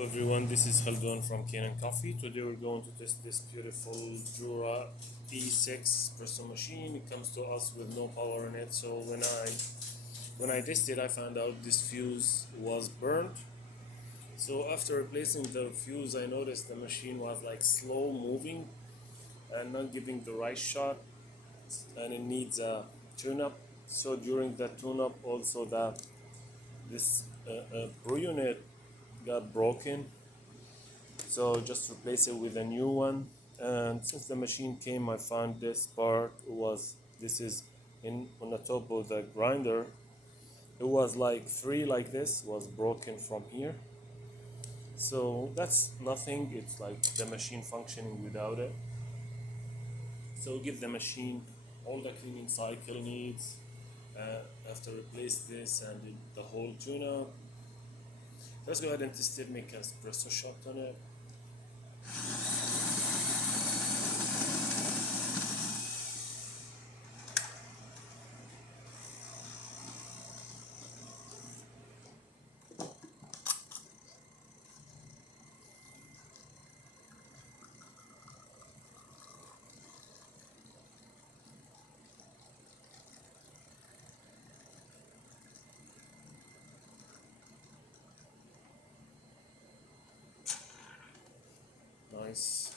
Hello everyone, this is Khaldun from Kanen Coffee. Today we're going to test this beautiful Jura E6 espresso machine. It comes to us with no power in it, so when I tested, I found out this fuse was burnt. So after replacing the fuse, I noticed the machine was like slow moving and not giving the right shot, and it needs a tune-up. So during the tune-up, also this brew unit got broken, so just replace it with a new one. And since the machine came, I found this part was this is in on the top of the grinder. It was like three like this was broken from here, so that's nothing. It's like the machine functioning without it. So give the machine all the cleaning cycle needs. After replace this and the whole tuna, let's go ahead and test it, make an espresso shot on it. Nice.